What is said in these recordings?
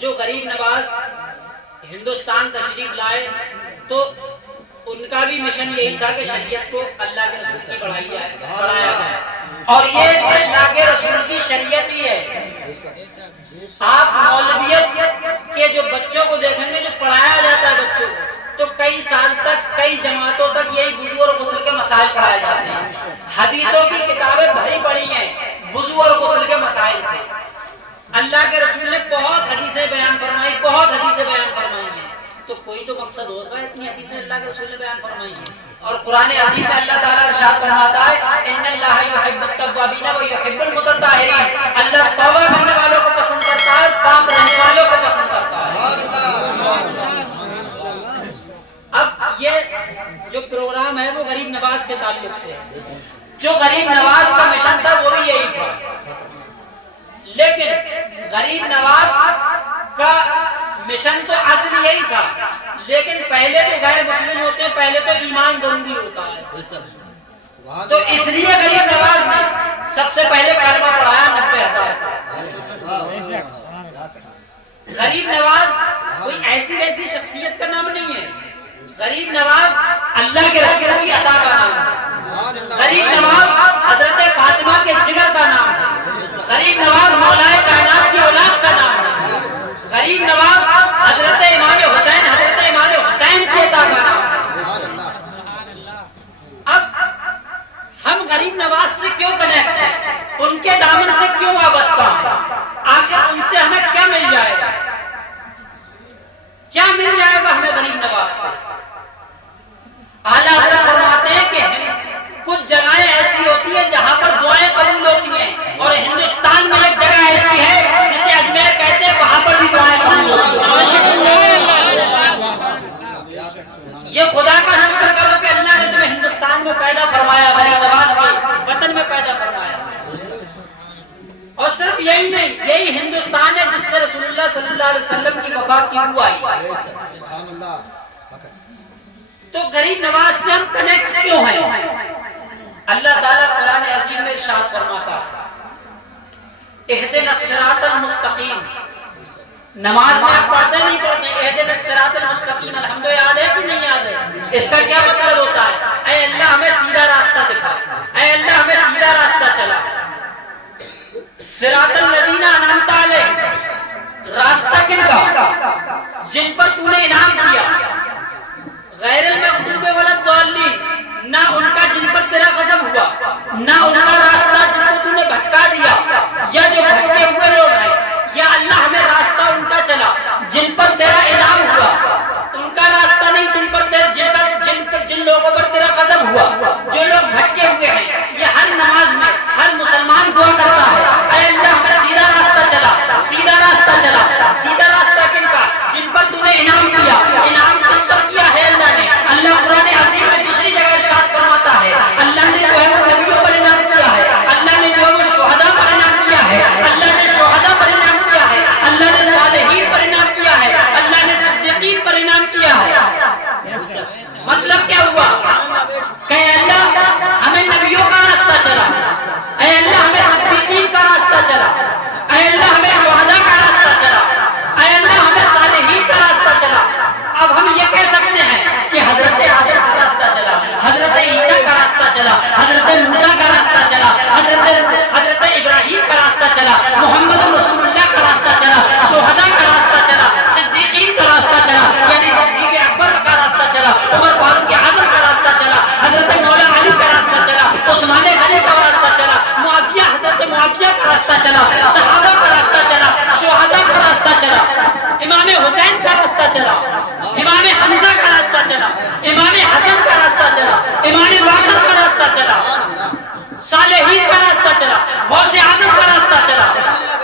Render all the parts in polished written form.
جو غریب نواز ہندوستان تشریف لائے تو ان کا بھی مشن یہی تھا کہ شریعت کو اللہ کے رسول کی بڑھایا جائے، اور یہ اللہ کے رسول کی شریعت ہی ہے۔ آپ مولویت کے جو بچوں کو دیکھیں گے جو پڑھایا جاتا ہے بچوں کو، تو کئی سال تک کئی جماعتوں تک یہی وضو اور غسل کے مسائل پڑھائے جاتے ہیں۔ حدیثوں کی کتابیں بھری پڑی ہیں وضو اور غسل کے مسائل سے۔ اللہ کے رسول نے بہت حدیثیں بیان فرمائی ہیں، تو کوئی تو مقصد ہوگا اتنی حدیثیں اللہ کے رسول نے بیان فرمائی ہیں۔ اور قرآن عظیم میں اللہ تعالیٰ ارشاد فرماتا ہے ان اللہ یحب التوابین و یحب المتطہرین، اللہ توبہ کرنے والوں کو پسند کرتا ہے، پاک رہنے والوں کو پسند کرتا ہے۔ اب یہ جو پروگرام ہے وہ غریب نواز کے تعلق سے ہے۔ جو غریب نواز کا مشن تھا وہ بھی یہی تھا، لیکن غریب نواز کا مشن تو اصل یہی تھا، لیکن پہلے تو غیر مسلم ہوتے ہیں، پہلے تو ایمان ضروری ہوتا ہے، تو اس لیے غریب نواز نے سب سے پہلے کلمہ پڑھایا 90,000۔ غریب نواز کوئی ایسی ویسی شخصیت کا نام نہیں ہے، غریب نواز اللہ کے رسول کی عطا کا نام ہے، غریب نواز حضرت فاطمہ کے جگر کا نام ہے، غریب نواز مولا کائنات کی اولاد کا نام ہے، غریب نواز حضرت امام حسین کی عطا کا نام ہے۔ اب ہم غریب نواز سے کیوں کنیکٹ ہیں، ان کے دامن سے کیوں وابستہ ہیں، آخر ان سے ہمیں کیا مل جائے گا، کیا مل جائے گا ہمیں غریب نواز سے؟ اعلیٰ حضرت فرماتے ہیں کہ کچھ جگہیں ایسی ہوتی ہیں جہاں پر دعائیں قبول ہوتی ہیں، اور ہندوستان میں ایک جگہ ایسی ہے جسے اجمیر کہتے ہیں، وہاں پر بھی دعائیں قبول ہوتی ہیں۔ یہ خدا کا شکر کرو کہ اللہ نے تمہیں ہندوستان میں پیدا فرمایا، غریب نواز کے وطن میں پیدا فرمایا۔ اور صرف یہی نہیں، یہی ہندوستان ہے جس سے رسول اللہ صلی اللہ علیہ وسلم کی وفا کی روح آئی۔ تو غریب نواز سے ہم کنیکٹ کیوں ہیں؟ اللہ تعالیٰ قرآن عظیم میں ارشاد فرماتا ہے اہدنا الصراط المستقیم۔ نماز میں آپ پڑھتے نہیں پڑھتے اہدنا الصراط المستقیم، الحمد یاد ہے کہ نہیں یاد ہے؟ اس کا کیا مطلب ہوتا ہے؟ اے اللہ ہمیں سیدھا راستہ دکھا، اے اللہ ہمیں سیدھا راستہ چلا۔ صراط الذین انعمت علیہم، راستہ کن کا؟ جن پر تو نے انعام کیا، غیر المغضوب ولا الضالین، نہ ان کا جن پر تیرا غضب ہوا، نہ ان کا راستہ جن کو تو نے بھٹکا دیا، یا جو بھٹکے ہوئے لوگ ہیں، یا اللہ ہمیں راستہ ان کا چلا جن پر تیرا انعام ہوا، ان کا راستہ نہیں جن لوگوں پر تیرا غضب ہوا، جو لوگ بھٹکے ہوئے ہیں۔ یہ ہر نماز میں ہر مسلمان دعا کرتا ہے، اے اللہ ہمیں سیدھا راستہ چلا، سیدھا راستہ چلا۔ سیدھا راستہ کن کا؟ جن پر تو نے انعام کیا۔ انعام کس پر کیا ہے اللہ نے؟ اللہ قرآن عظیم میں دوسری جگہ ارشاد فرماتا ہے اللہ نے جو ہے وہ نبیوں پر انعام کیا ہے، اللہ نے جو ہے وہ شہداء پر انعام کیا ہے، اللہ نے شہداء پر انعام کیا ہے، اللہ نے صالحین پر انعام کیا ہے، اللہ نے صدیقین پر انعام کیا ہے۔ مطلب کیا ہوا کہ اے اللہ ہمیں نبیوں کا راستہ چلا، اے اللہ ہمیں صدیقین کا راستہ چلا، اے اللہ ہمیں شہداء کا راستہ چلا، اے اللہ ہمیں صالحین کا راستہ چلا۔ اب ہم یہ کہہ سکتے ہیں کہ حضرت آدم کا راستہ چلا، حضرت عیسیٰ کا راستہ چلا، حضرت موسیٰ کا راستہ چلا، حضرت ابراہیم کا راستہ چلا، محمد رسول اللہ کا راستہ چلا، شہداء کا راستہ چلا، صدیقین کا راستہ چلا، یعنی صدیق اکبر کا راستہ چلا، عمر فاروق اعظم کا راستہ چلا، حضرت مولا علی کا راستہ چلا، عثمان غنی کا راستہ چلا، حضرت معاویہ کا راستہ چلا، صحابہ کا راستہ چلا، شہداء کا راستہ چلا، امام حسین کا راستہ چلا، امام حمزہ کا راستہ چلا، امام حسن کا راستہ چلا، امام باقر کا راستہ چلا، صالحین کا راستہ چلا، غوث اعظم کا راستہ چلا،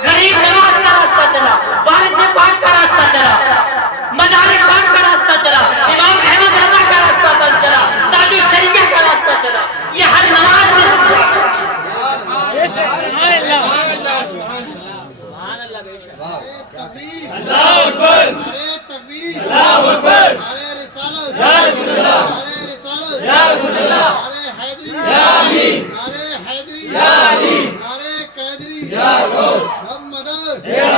غریب نواز کا راستہ چلا، وارث پاک کا راستہ چلا، مدارک خان کا راستہ چلا، امام احمد رضا کا راستہ چلا، تاج الشریعہ کا راستہ چلا۔ یہ ہر نماز میں ہم دعا کرتے ہیں۔ اللہ اکبر، اللہ اکبر، یا رسول اللہ، یا رسول اللہ، یا امین، یا علی، یا غوث، یا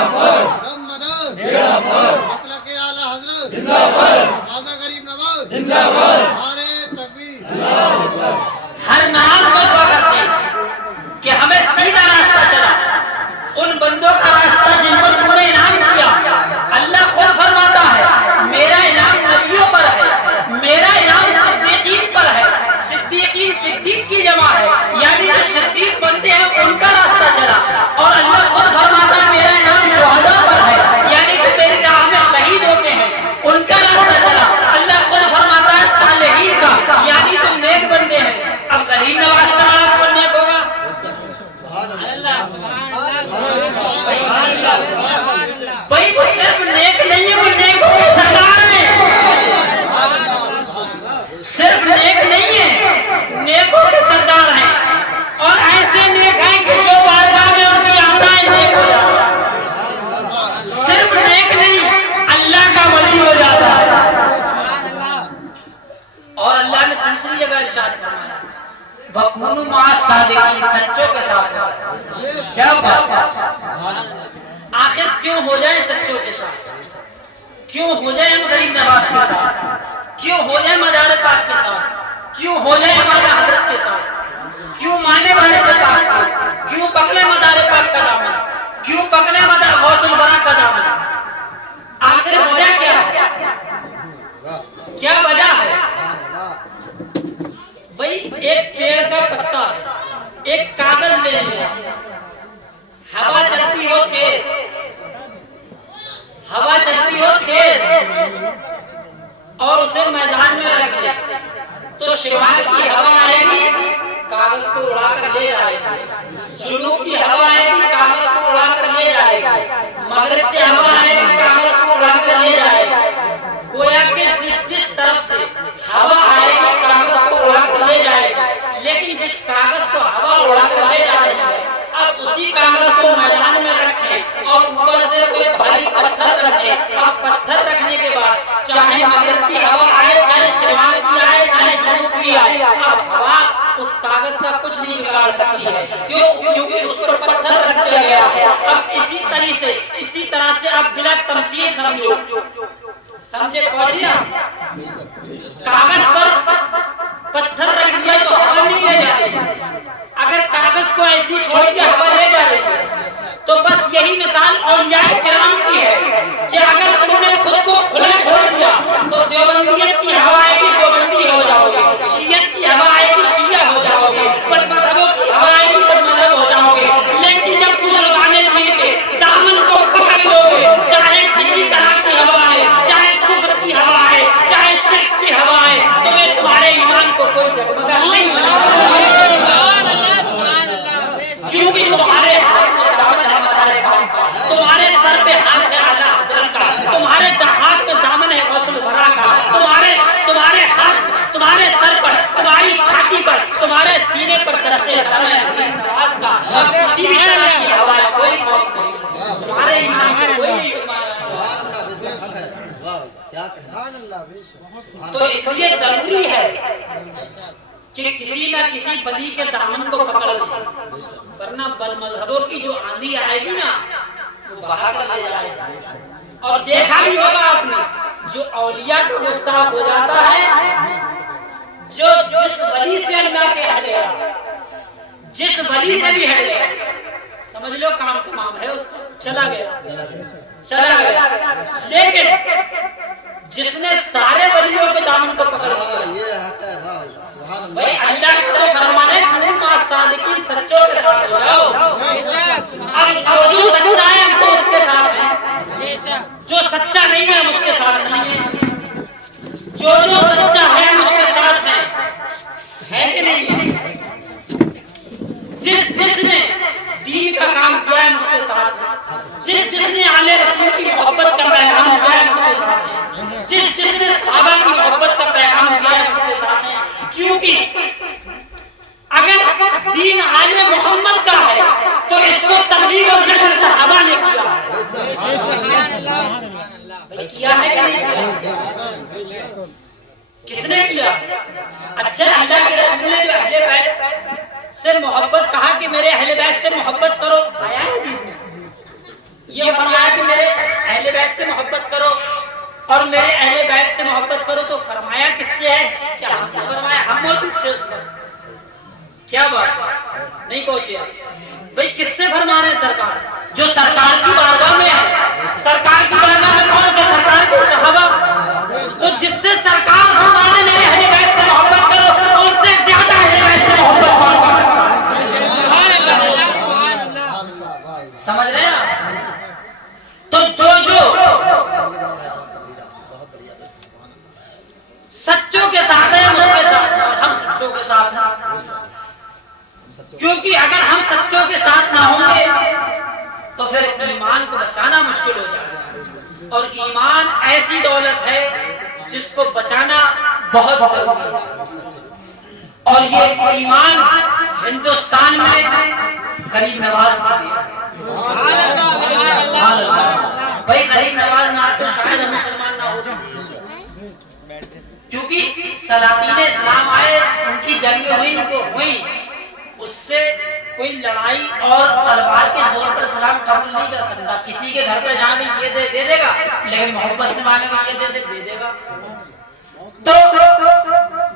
مدد، یا مسلک اعلی حضرت زندہ باد، خواجہ غریب نواز زندہ باد، نعرہ تکبیر، ہر نماز میں دعا کرتے ہیں کہ ہمیں سیدھا راستہ چلا، ان بندوں کا راستہ جن پر تم نے انعام کیا۔ اللہ خود فرماتا ہے میرا انعام نبیوں پر ہے، میرا انعام صدیقین پر ہے۔ صدیقین صدیق کی جمع ہے، یعنی جو صدیق بنتے ہیں ان کا راستہ چلا۔ اور اللہ خود فرماتا ہے میرا انعام شہداء پر ہے، یعنی جو میری راہ میں شہید ہوتے ہیں ان کا راستہ چلا۔ اللہ خود فرماتا ہے صالحین کا، یعنی جو نیک بندے ہیں۔ اب غریب نواز کا آپ کو نیک ہوگا؟ بھائی وہ صرف نیک نہیں ہے، وہ نیکوں کے سردار ہیں۔ صرف نیک نہیں ہے، نیکوں کے سردار ہیں، اور ایسے نیک ہیں کہ جو بارگاہ میں ان کی آمدائیں نیک ہو جاتا ہے۔ صرف نیک نہیں، اللہ کا ولی ہو جاتا ہے۔ اور اللہ نے دوسری جگہ ارشاد فرمایا وَكُونُوا مَعَ الصَّادِقِينَ، سچوں کے ساتھ۔ کیا بات ہے؟ آخر کیوں ہو جائیں سچوں کے ساتھ؟ کیوں ہو جائیں ہم غریب نواز کے ساتھ؟ کیوں ہو جائیں مدار پاک کے ساتھ؟ کیوں ہو جائیں ہمارے حضرت کے ساتھ؟ کیوں مانے والے سے پاک کو؟ کیوں پکڑے مدار پاک کا دامن؟ کیوں پکڑے مدار غوث الورا کا دامن؟ آخر وجہ کیا ہے؟ کیا وجہ ہے؟ بھئی ایک پیڑ کا پتا ہے، ایک کاغذ لے لیا، ہوا چلتی ہو تیز، ہوا چلتی ہو تیز، اور اسے میدان میں رکھ دیا تو شمال کی ہوا آئے گی کاغذ کو اڑا کر لے جائے گی، جنوب کی ہوا آئے گی کاغذ کو اڑا کر لے جائے گی، مغرب سے ہوا آئے گی کاغذ کو اڑا کر لے جائے گی۔ گویا کہ جس طرف سے ہوا آئے گی کاغذ کو اڑا کر لے جائے گی، لیکن جس کاغذ کو ہوا اڑا کر لے جا رہی ہے اب اسی کاغذ کو میدان میں رکھیں اور اوپر سے کوئی بھاری پتھر رکھیں۔ اب پتھر رکھنے کے بعد چاہے مغرب کی ہوا آئے، چاہے شمال کی آئے، چاہے جنوب کی آئے، اب ہوا اس کاغذ کا کچھ نہیں بگاڑ سکتی ہے، کیونکہ اس پر پتھر رکھ دیا گیا ہے۔ اب اسی طرح سے اب بلا تمثیل سمجھو، سمجھے پہنچیا؟ کاغذ پر پتھر رکھ دیا تو ہوا نہیں لے جا رہی، اگر کاغذ کو ایسی چھوڑ دیا ہوا لے جا رہی ہے۔ تو بس یہی مثال اولیاء کرام کی ہے کہ اگر تم نے خود کو کھلا چھوڑ دیا تو دیوبندیت کی ہوا آئے گی دیوبندی ہو جاؤ گے، شیعت کی ہوا آئے گی شیعہ ہو جاؤ گے، بد مذہبوں کی ہوا آئے گی بد مذہب ہو جاؤ گے۔ لیکن جب بزرگان دین کے دامن کو پکڑ لو گے، چاہے کسی طرح کی ہوا آئے، چاہے کفر کی ہوا آئے، چاہے شرک کی ہوا آئے، تمہیں تمہارے ایمان کو کوئی ڈگمگا نہیں سکتا، کیونکہ تمہارے ہاتھ میں دامن ہے ہمارے ہاتھ کا، تمہارے سر پہ ہاتھ ہے اعلیٰ حضرت کا، تمہارے ہاتھ میں دامن ہے غوث الورا کا، تمہارے ہاتھ، تمہارے سر پر، تمہاری چھاتی پر، تمہارے سینے پر درخت کرم ہے غریب نواز کا، اور کسی بھی طرح کی ہوا ہے کوئی خوف نہیں، تمہارے ایمان کو کوئی نہیں ڈگمگا۔ تو اس لیے ضروری ہے کہ کسی نہ کسی بلی کے دامن کو پکڑ لیں، ورنہ بد مذہبوں کی جو آندھی آئے گی نا وہ بہا کر لے جائے گی۔ اور دیکھا بھی ہوگا آپ نے جو اولیاء کا گستاخ ہو جاتا ہے، جو جس ولی سے اللہ کے ہٹ گیا، جس ولی سے بھی ہٹ گیا، سمجھ لو کام تمام ہے اس کا، چلا گیا۔ لیکن جس نے سارے ولیوں کے دامن کو پکڑ لیا، بھائی اللہ کا تو فرمان ہے کونوا مع الصادقین، سچوں کے ساتھ ہو جاؤ۔ اب جو سچا ہے ہم تو اس کے ساتھ ہیں، جو سچا نہیں ہے ہم اس کے ساتھ نہیں ہیں، جو سچا ہے ہم اس کے ساتھ ہیں، ہے کہ نہیں؟ جس نے دین کا کام کیا ہے ہم اس کے ساتھ ہیں، جس نے آل رسول کی محبت کا پیغام دیا ہے ہم اس کے ساتھ ہیں، جس نے صحابہ کی محبت کا پیغام دیا ہے ہم اس کے ساتھ ہیں، کیونکہ اگر دین آل محمد کا ہے تو اس کو تبلیغ اور نشر صحابہ نے کیا ہے، کیا ہے کہ نہیں کیا؟ کس نے کیا؟ اچھا اللہ کے رسول نے جو اہل بیت سے محبت کہا کہ میرے اہل بیت سے محبت کرو، آیا ہے حدیث میں یہ فرمایا کہ میرے اہل بیت سے محبت کرو، کرو اور میرے اہل بیت سے محبت کرو، تو فرمایا کس سے ہے؟ کیا ہم سے فرمایا؟ ہم موجود تھے اس پر؟ کیا بات نہیں پہنچے آپ بھائی؟ کس سے فرما رہے ہیں؟ سرکار جو سرکار کی بارگاہ میں ہے، سرکار کی بارگاہ میں کون تھے؟ سرکار کے صحابہ۔ تو جس سے سرکار فرما رہے میرے اہل بیت سے محبت کرو، ان سے زیادہ اہل بیت سے محبت کرو۔ سمجھ رہے ہیں آپ؟ تو جو سچوں کے ساتھ ہیں ہم اس کے ساتھ ہیں، اور ہم سچوں کے ساتھ ہیں، کیونکہ اگر ہم سچوں کے ساتھ نہ ہوں گے تو پھر ایمان کو بچانا مشکل ہو جائے گا، اور ایمان ایسی دولت ہے جس کو بچانا بہت ضروری ہے۔ اور یہ ایمان ہندوستان میں غریب نواز بھائی، غریب نواز نہ تو شاید ہم مسلمان نہ ہوتے، کیونکہ سلاطین اسلام آئے، ان کی جنگیں ہوئی، ان کو ہوئی، اس سے کوئی لڑائی اور تلوار کے زور پر اسلام قبول نہیں کر سکتا۔ کسی کے گھر پہ جہاں بھی یہ دے دے گا، لیکن محبت سے مانگے گا یہ دے دے گا۔ تو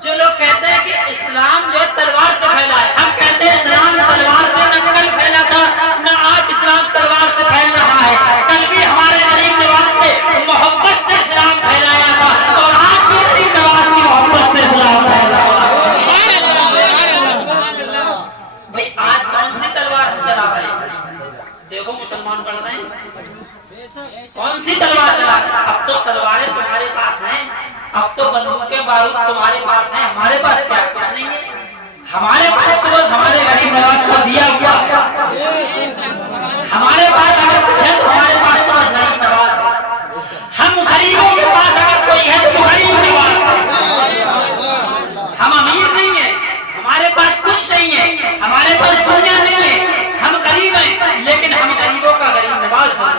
جو لوگ کہتے ہیں کہ اسلام جو تلوار سے پھیلا ہے، ہم کہتے ہیں اسلام تلوار سے نہ کل پھیلا تھا نہ آج اسلام تلوار سے پھیل رہا ہے، کل بھی ہمارے غریب نواز نے محبت سے اسلام پھیلایا تھا، اور آج بھی غریب نواز کی محبت سے اسلام پھیلا ہے۔ بھائی آج کون سی تلوار ہم چلا رہے ہیں؟ دیکھو مسلمان پڑھ رہے ہیں، کون سی تلوار چلا رہے ہیں؟ اب تو تلواریں تمہارے پاس ہیں، اب تو بندوقیں بارود تمہارے پاس ہیں، ہمارے پاس کیا کچھ نہیں ہے۔ ہمارے پاس تو بس ہمارے غریب نواز کو دیا ہوا، ہمارے پاس اگر کچھ ہے تو ہمارے پاس تو بس غریب نواز ہے۔ ہم غریبوں کے پاس اگر کوئی ہے تو غریب نواز ہے۔ ہم امیر نہیں ہیں، ہمارے پاس کچھ نہیں ہے، ہمارے پاس دنیا نہیں ہے، ہم غریب ہیں، لیکن ہم غریبوں کا غریب نواز ہیں۔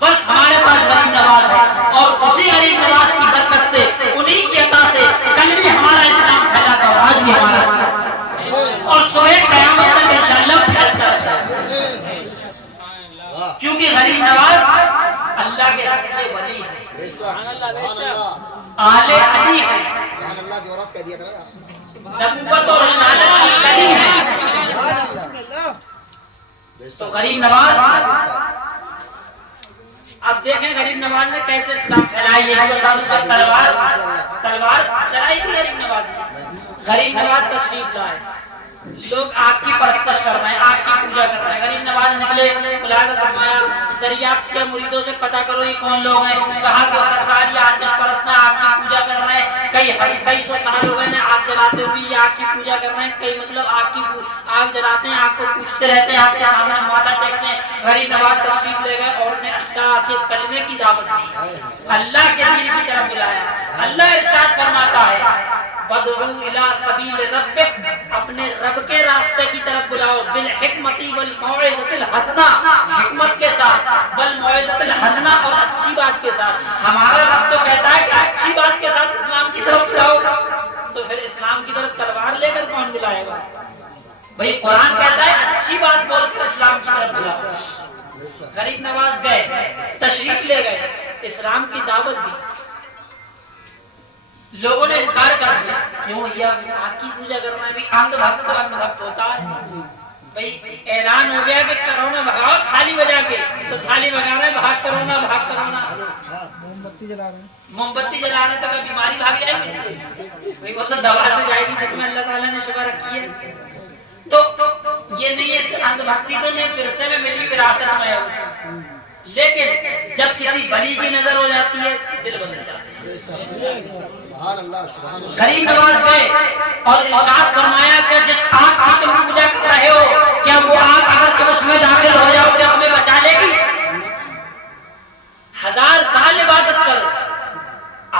بس ہمارے پاس غریب نواز ہے، اور اسی غریب نواز کی برکت سے، انہی کی عطا سے کل بھی ہمارا اسلام پھیلا تھا، آج بھی ہمارا اسلام، اور صبح قیامت تک انشاءاللہ پھیلتا ہے، کیونکہ غریب نواز اللہ کے سچے ولی ہیں، آل علی ہیں، نبوت اور رسالت کی کلی ہیں۔ تو غریب نواز، اب دیکھیں غریب نواز نے کیسے اسلام پھیلایا، یہ بتا دوں کہ تلوار چلائی تھی غریب نواز نے۔ غریب نواز تشریف لائے، لوگ آگ کی پرستش کر رہے ہیں، آگ کی پوجا کر رہے ہیں، غریب نواز نکلے، بلا کر فرمایا دریافت کے مریدوں سے پتہ کرو یہ کون لوگ ہیں۔ کہا کہ سرکار یہ آتش پرست ہیں، آگ کی پوجا کر رہے ہیں، کئی سو سال ہو گئے ہیں آگ جلاتے ہوئے، یہ آگ کی پوجا کر رہے ہیں، کئی مطلب آگ جلاتے ہیں، آگ کو پوجتے رہتے ہیں، آگ کے سامنے ماتھا ٹیکتے ہیں۔ غریب نواز تشریف لے گئے اور نے اللہ کے کلمے کی دعوت دی، اللہ کے دین کی طرف بلایا۔ اللہ ارشاد فرماتا ہے وَادْعُوا إِلَىٰ سَبِيلِ رَبِّكَ، اپنے رب کے راستے کی طرف بلاؤ، بالحکمت والموعظۃ الحسنہ، حکمت کے ساتھ، والموعظۃ الحسنہ، اور اچھی بات کے ساتھ۔ ہمارا رب تو کہتا ہے کہ اچھی بات کے ساتھ اسلام کی طرف بلاؤ، تو پھر اسلام کی طرف تلوار لے کر کون بلائے گا؟ بھئی قرآن کہتا ہے اچھی بات بول کر اسلام کی طرف بلاؤ۔ غریب نواز گئے، تشریف لے گئے، اسلام کی دعوت دی، لوگوں نے انکار کر دیا، کیوں یہ آگ کی پوجا کرنا ہے؟ اندھ بھکت تو اندھ بھکت ہوتا ہے۔ بھئی اعلان ہو گیا کہ کرونا بھگاؤ تھالی بجا کے، تو تھالی بجا رہے ہیں، بھاگ کرونا بھاگ کرونا، موم بتی جلا رہے ہیں، تو کوئی بیماری بھاگ جائے گی اس سے؟ بھئی وہ تو دوا سے جائے گی جس میں اللہ تعالیٰ نے شفا رکھی ہے۔ تو یہ نہیں ہے، اندھ بھکتی تو نہیں، ورثے میں ملی وراثت میں ہے، لیکن جب کسی بلی کی نظر ہو جاتی ہے دل بدل جاتے ہیں۔ غریب نواز گئے اور ارشاد فرمایا کہ جس آگ کی تم پوجا کر رہے ہو، کیا وہ آگ اگر تم اس میں داخل ہو جاؤ تو ہمیں بچا لے گی؟ 1000 سال عبادت کرو،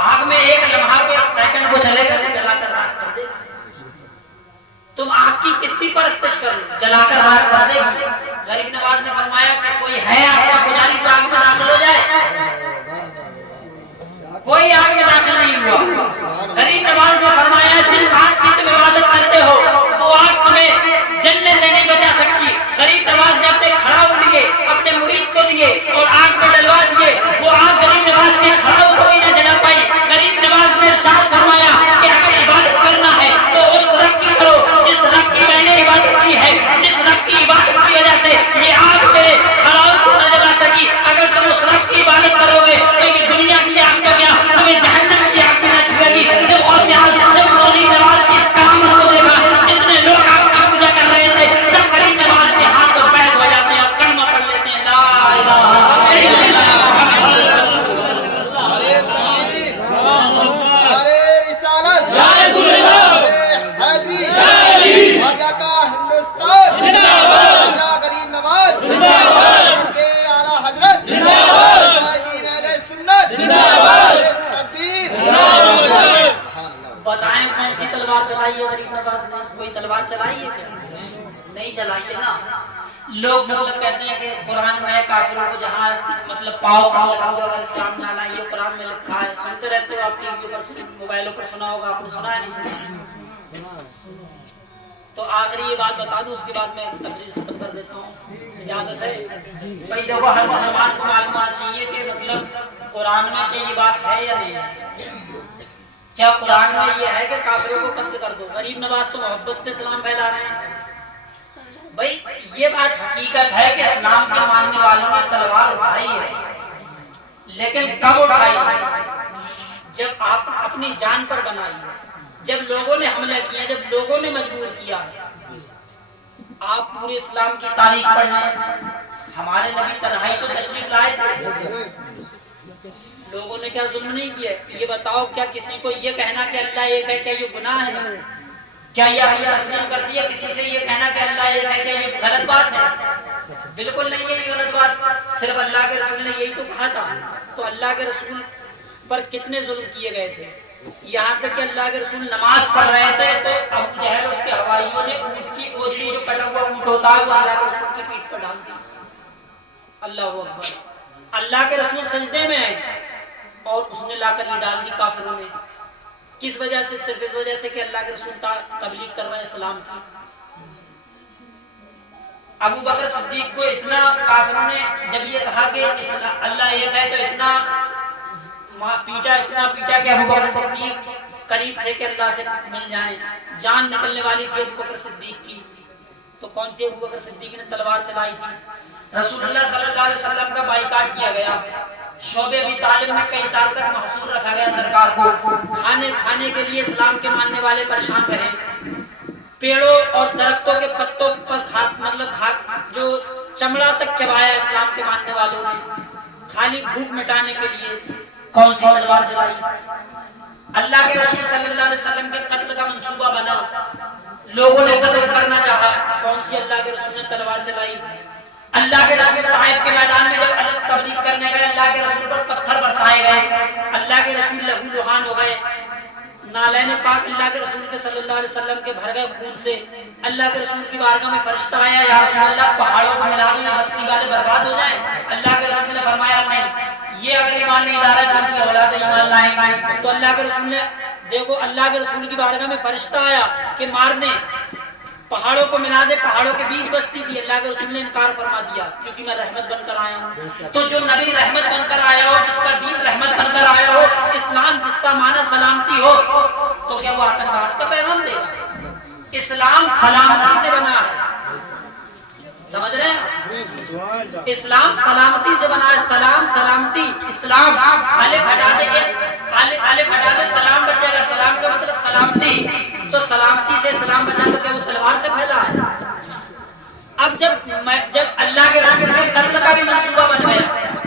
آگ میں ایک لمحہ کو ایک سیکنڈ کو چلے گا تو جلا کر راکھ کر دے گی۔ تم آگ کی کتنی پرستش کرو، جلا کر راکھ کر دے گی۔ غریب نواز نے فرمایا کہ کوئی ہے آپ کا پجاری جو آگ میں داخل ہو جائے؟ کوئی آگ میں داخل نہیں ہوا۔ غریب نواز نے فرمایا جس آگ کی تم عبادت کرتے ہو وہ آگ تمہیں جلنے سے نہیں بچا سکتی۔ غریب نواز نے اپنے کھڑاؤ لیے لوگ مطلب کہتے ہیں کہ قرآن میں ہے کافروں کو جہاں مطلب پاؤ کر لگا دو اگر اسلام نہ لائے، یہ قرآن میں لکھا ہے. سنتے رہتے ہو آپ ٹی وی پر موبائلوں پر، سنا ہوگا آپ نے، سنا ہے نہیں سنا؟ تو آخری یہ بات بتا دوں، اس کے بعد میں تقریر ختم کر دیتا ہوں، اجازت ہے؟ بھائی دیکھو ہر مسلمان کو معلومات چاہیے کہ مطلب قرآن میں کیا یہ بات ہے یا نہیں ہے. کیا قرآن میں یہ ہے کہ کافروں کو قتل کر دو؟ غریب نواز تو محبت سے اسلام پھیلا رہے ہیں. بھائی یہ بات حقیقت ہے کہ اسلام کے ماننے والوں نے تلوار اٹھائی ہے، لیکن کب اٹھائی ہے؟ جب آپ اپنی جان پر بنائی ہے، جب لوگوں نے حملہ کیا، جب لوگوں نے مجبور کیا ہے. آپ پورے اسلام کی تاریخ پڑھ لیں، ہمارے نبی تنہائی تو تشریف لائے تھے، لوگوں نے کیا ظلم نہیں کیا؟ یہ بتاؤ کیا کسی کو یہ کہنا کہ اللہ ایک ہے کیا یہ گناہ ہے؟ کیا یہ اپنی تسلیم کرتی ہے کسی سے یہ کہنا کہ اللہ ایک ہے کیا یہ غلط بات ہے؟ بالکل نہیں ہے یہ غلط بات. صرف اللہ کے رسول نے یہی تو کہا تھا. تو اللہ کے رسول پر کتنے ظلم کیے گئے تھے، یہاں تک کہ اللہ کے رسول نماز پڑھ رہے تھے تو ابو جہل اس کے ہوائیوں نے اونٹ کی اوجری جو کٹا ہوا اونٹ ہوتا ہے وہ اللہ کے رسول کی پیٹھ پر ڈال دی. اللہ اکبر. اللہ کے رسول سجدے میں ہیں اور اس نے لا کر یہ ڈال دی کافروں نے. کس وجہ سے؟ صرف اس وجہ سے کہ اللہ کے رسول تبلیغ کر رہے ہیں اسلام کی. ابو بکر صدیق کو اتنا کافروں نے جب یہ کہا کہ اللہ ایک ہے تو اتنا پیٹا کہ ابو بکر صدیق قریب تھے کہ اللہ سے مل جائیں، جان نکلنے والی تھی ابو بکر صدیق کی. تو کون سی ابو بکر صدیق نے تلوار چلائی تھی؟ رسول اللہ صلی اللہ علیہ وسلم کا بائیکاٹ کیا گیا، شعبے ابی طالب میں کئی سال تک محصور رکھا گیا سرکار کو. کھانے کے لیے اسلام کے ماننے والے پریشان رہے، پیڑوں اور درختوں کے پتوں پر جو چمڑا تک چبایا اسلام کے ماننے والوں نے. خالی بھوک مٹانے کے لیے کون سی تلوار چلائی؟ اللہ کے رسول صلی اللہ علیہ وسلم کے قتل کا منصوبہ بنا، لوگوں نے قتل کرنا چاہا، کون سی اللہ کے رسول نے تلوار چلائی؟ اللہ کے رسول طائف کے میدان میں جب الگ تبلیغ کرنے گئے اللہ کے رسول پر پتھر برسائے گئے، اللہ کے رسول لہو لہان ہو گئے، نالین پاک اللہ کے رسول کے صلی اللہ علیہ وسلم کے بھر گئے خون سے. اللہ کے رسول کی بارگاہ میں فرشتہ آیا، یا رسول اللہ پہاڑوں کو ملا دو، بستی والے برباد ہو جائیں. اللہ کے رسول نے فرمایا نہیں، یہ اگر ایمان نہیں لا رہا تو اولاد ایمان لائیں گے. تو اللہ کے رسول نے دیکھو اللہ کے رسول کی بارگاہ میں فرشتہ آیا کہ مارنے، پہاڑوں کو ملا دے، پہاڑوں کے بیچ بستی تھی. اللہ کے رسول نے انکار فرما دیا کیونکہ میں رحمت بن کر آیا ہوں. تو جو نبی رحمت بن کر آیا ہو، جس کا دین رحمت بن کر آیا ہو، اسلام جس کا معنی سلامتی ہو، تو کیا وہ آتنکواد کا پیغام دے گا؟ اسلام سلامتی سے بنا ہے، سمجھ رہے ہیں؟ اسلام سلامتی سے بنا ہے. سلام سلامتی، اسلام الف ہٹا دے الف ہٹا دے سلام بچے گا. سلام کا مطلب سلامتی، تو سلامتی سے سلام بچا تو کیا وہ تلوار سے پھیلا ہے؟ اب جب اللہ کے رسول کے قتل کا بھی منصوبہ بن گیا،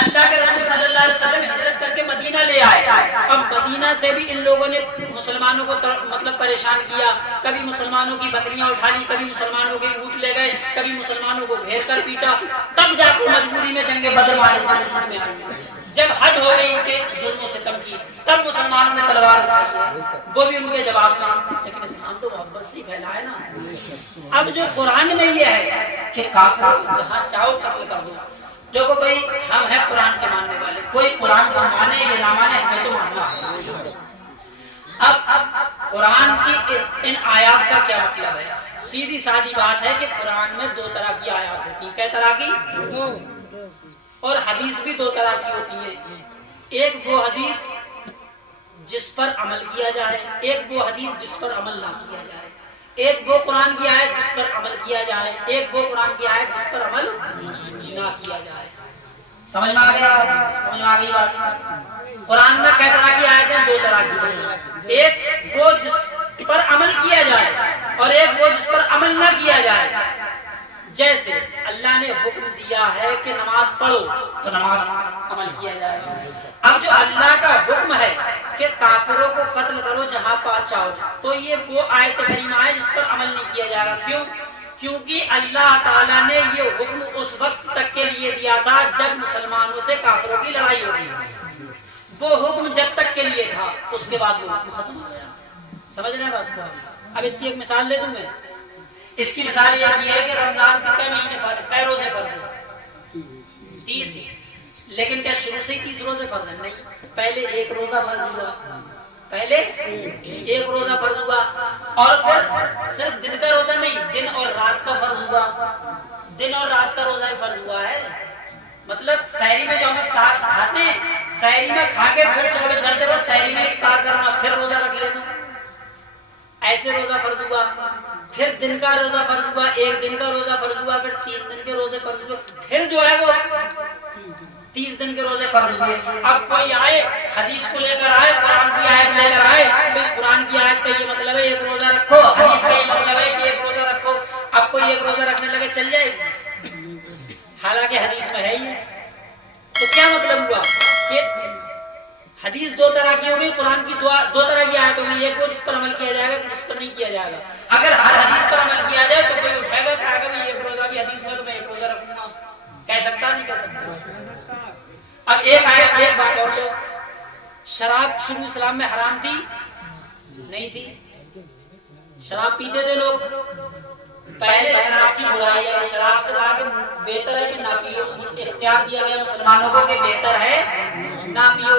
اللہ کے رسول صلی اللہ علیہ وسلم ہجرت کر کے مدینہ لے آئے. اب مدینہ سے بھی ان لوگوں نے مسلمانوں کو مطلب پریشان کیا، کبھی مسلمانوں کی بکریاں اٹھا لی، کبھی مسلمانوں کے اونٹ لے گئے، کبھی مسلمانوں کو گھیر کر پیٹا. تب جا کر مجبوری میں جنگ بدر میں آئی. جب حد ہو گئی ان کے ظلم و ستم کی، تب مسلمانوں نے تلوار اٹھائی ہے، وہ بھی ان کے جواب میں. لیکن اسلام تو محبت سے ہی پھیلا ہے نا. اب جو قرآن میں یہ ہے کہ کافروں جہاں چاہو قتل کر دو. دیکھو بھائی ہم ہیں قرآن کے ماننے والے، کوئی قرآن کو مانے یا نہ مانے ہمیں تو ماننا ہے. اب قرآن کی ان آیات کا کیا مطلب ہے؟ سیدھی سادی بات ہے کہ قرآن میں دو طرح کی آیات ہوتی ہیں. کئی طرح کی؟ اور حدیث بھی دو طرح کی ہوتی ہے. ایک وہ حدیث جس پر عمل کیا جائے، ایک وہ حدیث جس پر عمل نہ کیا جائے. ایک وہ قرآن کی آیت جس پر عمل کیا جائے، ایک وہ قرآن کی آیت جس پر عمل نہ کیا جائے. سمجھ میں آ گیا؟ سمجھ میں آ گئی بات؟ قرآن میں کئی طرح کی آیتیں؟ دو طرح کی. ایک وہ جس پر عمل کیا جائے اور ایک وہ جس پر عمل نہ کیا جائے. جیسے اللہ نے حکم دیا ہے کہ نماز پڑھو تو نماز عمل کیا جائے. اب جو اللہ کا حکم ہے کہ کافروں کو قتل کرو جہاں پاس چاہو، تو یہ وہ آیت کریمہ ہے جس پر عمل نہیں کیا جائے گا. کیوں؟ کیونکہ اللہ تعالیٰ نے یہ حکم اس وقت تک کے لیے دیا تھا جب مسلمانوں سے کافروں کی لڑائی ہو رہی ہے. وہ حکم جب تک کے لیے تھا، اس کے بعد وہ حکم ختم ہو گیا. سمجھ رہے ہیں بات کو؟ اب اس کی ایک مثال دے دوں میں. اس کی مثال یہ ہے کہ رمضان کے مہینے کئی روزے فرض ہیں؟ 30. لیکن کیا شروع سے ہی 30 روزے فرض ہیں؟ نہیں، پہلے ایک روزہ فرض ہوا، پہلے ایک روزہ فرض ہوا، اور پھر صرف دن کا روزہ نہیں، دن اور رات کا فرض ہوا، دن اور رات کا روزہ ہی فرض ہوا ہے۔ مطلب سحری میں جو ہم افطار کھاتے ہیں، سحری میں کھا کے پھر 24 گھنٹے بعد سحری میں افطار کرنا، پھر روزہ رکھ لینا، ایسے روزہ فرض ہوا۔ پھر دن کا روزہ فرض ہوا، ایک دن کا روزہ فرض ہوا، پھر 3 دن کے روزے فرض ہوئے، پھر جو ہے وہ 30 دن کے روزے فرض ہوئے۔ اب کوئی آئے حدیث کو لے کر آئے، قرآن کی آیت لے کر آئے، تو قرآن کی آیت کا یہ مطلب ہے ایک روزہ رکھو، حدیث کا یہ مطلب ہے کہ ایک روزہ رکھو، اب کوئی ایک روزہ رکھنے لگے چل جائے گی، حالانکہ حدیث میں ہے ہی۔ تو کیا مطلب ہوا کہ حدیث دو طرح کی ہوگی، قرآن کی دو طرح کی آیت ہوگی، ایک وہ جس پر عمل کیا جائے گا، جس پر نہیں کیا جائے گا۔ اگر ہر حدیث پر عمل کیا جائے تو کوئی اٹھائے گا کہے گا بھائی ایک روزہ بھی حدیث میں تو میں ایک روزہ رکھوں گا، کہہ سکتا نہیں کہہ سکتا۔ اب ایک بات اور لو، شراب شروع اسلام میں حرام تھی نہیں تھی؟ شراب پیتے تھے لوگ، پہلے شراب کی برائی ہے، شراب سے کہا کہ بہتر ہے کہ نہ پیو، اختیار دیا گیا مسلمانوں کو کہ بہتر ہے نہ پیو،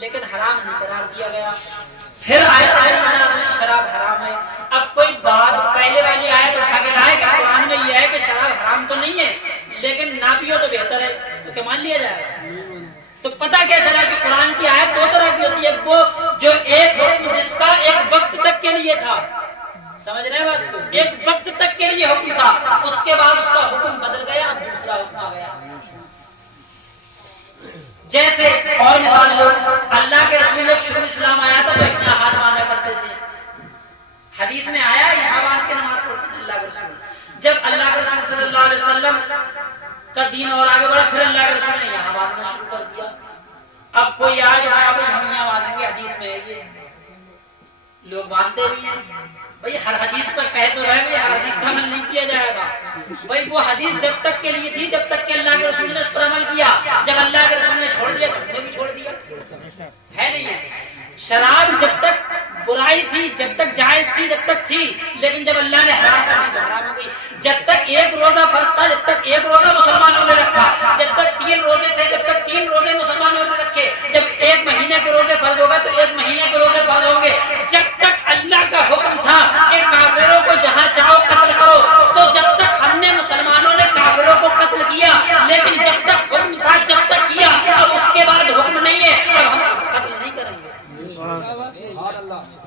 لیکن حرام نہیں قرار دیا گیا۔ پھر آیت ہے شراب حرام ہے۔ اب کوئی بات پہلے والی آیت اٹھا کے لائے کہ قرآن میں یہ ہے کہ شراب حرام تو نہیں ہے لیکن نہ پیو تو بہتر ہے، تو کیا مان لیا جائے گا؟ تو پتہ کیا چلا کہ قرآن کی آیت دو طرح کی ہوتی ہے، وہ جو ایک حکم جس کا ایک وقت تک کے لیے تھا، سمجھ رہے ہیں بات کو، ایک وقت تک کے لیے حکم تھا، اس کے بعد اس کا حکم بدل گیا، اب دوسرا حکم آ گیا۔ جیسے اور مثال لو، اللہ کے رسول جب شروع اسلام آیا تھا تو اتنا ہاتھ باندھا کرتے تھے، حدیث میں آیا یہاں باندھ کے نماز پڑھتے تھے اللہ کے رسول۔ جب اللہ کے رسول صلی اللہ علیہ وسلم کا دین اور آگے بڑھا، پھر اللہ کے رسول نے یہاں باندھنا شروع کر دیا۔ اب کوئی آج ہم یہاں باندھیں گے، حدیث میں ہے یہ، لوگ باندھتے بھی ہیں بھائی، ہر حدیث پر کہہ تو رہے بھائی ہر حدیث پر عمل نہیں کیا جائے گا، بھائی وہ حدیث جب تک کے لیے تھی جب تک کہ اللہ کے رسول نے اس پر عمل کیا، جب اللہ کے رسول نے چھوڑ دیا تو ہم نے بھی چھوڑ دیا، ہے نہیں ہے؟ شراب جب تک برائی تھی، جب تک جائز تھی، جب تک تھی، لیکن جب اللہ نے حرام کر دی تو حرام ہو گئی۔ جب تک ایک روزہ فرض تھا، جب تک ایک روزہ مسلمانوں نے رکھا، جب تک 3 روزے تھے، جب تک 3 روزے مسلمانوں نے رکھے، جب 1 مہینے کے روزے فرض ہوگا تو 1 مہینے کے روزے فرض ہوں گے، جب تک اللہ کا حکم تھا کہ کافروں کو جہاں چاہو قتل کرو، تو جب تک ہم نے مسلمانوں نے کافروں کو قتل کیا، لیکن جب تک حکم تھا جب تک کیا، اب اس کے بعد حکم نہیں ہے، اب ہم قتل نہیں کریں گے۔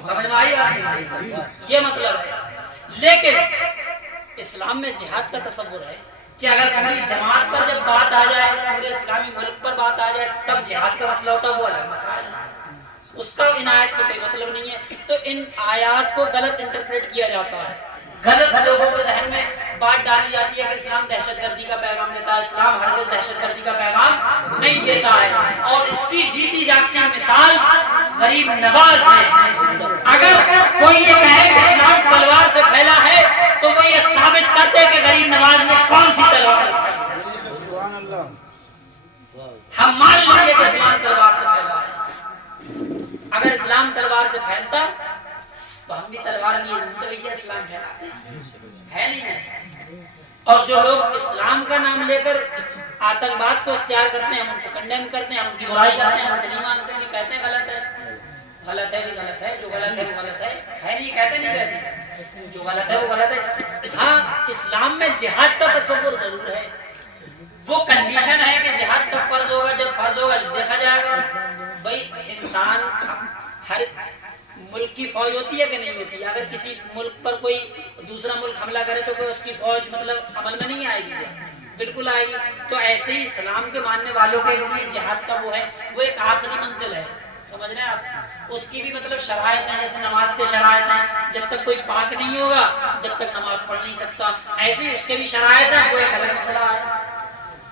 سمجھ میں آئی بات؟ یہ مطلب ہے۔ لیکن اسلام میں جہاد کا تصور ہے کہ اگر پوری جماعت پر جب بات آ جائے، پورے اسلامی ملک پر بات آ جائے، تب جہاد کا مسئلہ ہوتا ہے، وہ الگ مسائل ہے، اس کا ان آیات سے کوئی مطلب نہیں ہے۔ تو ان آیات کو غلط انٹرپریٹ کیا جاتا ہے، غلط لوگوں کے ذہن میں بات ڈالی جاتی ہے کہ اسلام دہشت گردی کا پیغام دیتا ہے، اسلام ہرگز دہشت گردی کا پیغام نہیں دیتا ہے، اور اس کی جیتی جاگتی مثال غریب نواز ہے۔ اگر کوئی یہ کہے کہ اسلام تلوار سے پھیلا ہے تو وہ یہ ثابت کرتے کہ غریب نواز نے کون سی تلوار اٹھائی ہے۔ ہم مان لیں گے کہ اسلام تلوار سے پھیلا ہے، اگر اسلام تلوار سے پھیلتا تو ہم بھی تلوار لیے گھومتے ہوئے اسلام پھیلاتے ہے نہیں ہے۔ اور جو لوگ اسلام کا نام لے کر آتنکواد کو اختیار کرتے ہیں، ہم ان کو کنڈیم کرتے ہیں، ہم ان کی برائی کرتے ہیں، ہم ان کو نہیں مانتے ہیں، کہتے ہیں غلط ہے، غلط ہے بھی غلط ہے، جو غلط ہے وہ غلط ہے نہیں کہتے، نہیں کہتے جو غلط ہے وہ غلط ہے۔ ہاں اسلام میں جہاد کا تصور ضرور ہے، وہ کنڈیشن ہے کہ جہاد کب فرض ہوگا، جب فرض ہوگا دیکھا جائے گا۔ بھائی انسان ہر ملک کی فوج ہوتی ہے کہ نہیں ہوتی ہے، اگر کسی ملک پر کوئی دوسرا ملک حملہ کرے تو کوئی اس کی فوج مطلب عمل میں نہیں آئے گی، بالکل آئے گی۔ تو ایسے ہی اسلام کے ماننے والوں کے لیے جہاد کا وہ ہے، وہ ایک آخری منزل ہے، سمجھ رہے ہیں آپ؟ اس کی بھی مطلب شرائط ہیں، جیسے نماز کے شرائط ہیں، جب تک کوئی پاک نہیں ہوگا جب تک نماز پڑھ نہیں سکتا، ایسے ہی اس کے بھی شرائط ہیں، وہ ایک الگ مسئلہ ہے۔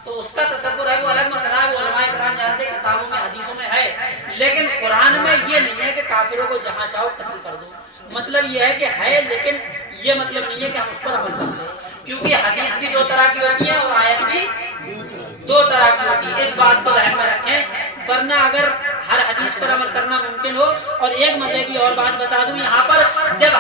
تو اس کا تصور ہے وہ الگ مسئلہ ہے، وہ علماء کرام جانتے ہیں، کتابوں میں حدیثوں میں ہے، لیکن قرآن میں یہ نہیں ہے کہ کافروں کو جہاں چاہو قتل کر دو۔ مطلب یہ ہے کہ ہے، لیکن یہ مطلب نہیں ہے کہ ہم اس پر عمل کر لیں، کیونکہ حدیث بھی 2 طرح کی ہوتی ہے اور آیت بھی 2 طرح کی ہوتی ہے، اس بات کو ذہن میں رکھیں، ورنہ اگر ہر حدیث پر عمل کرنا ممکن ہو، اور ایک مزے کی اور بات بتا دوں یہاں پر، جب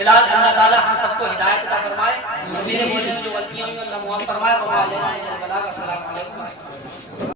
فلحال اللہ تعالی ہم سب کو ہدایت عطا فرمائے، میرے بولنے میں جو غلطیاں ہوئی اللہ معاف فرمائے، والسلام علیکم.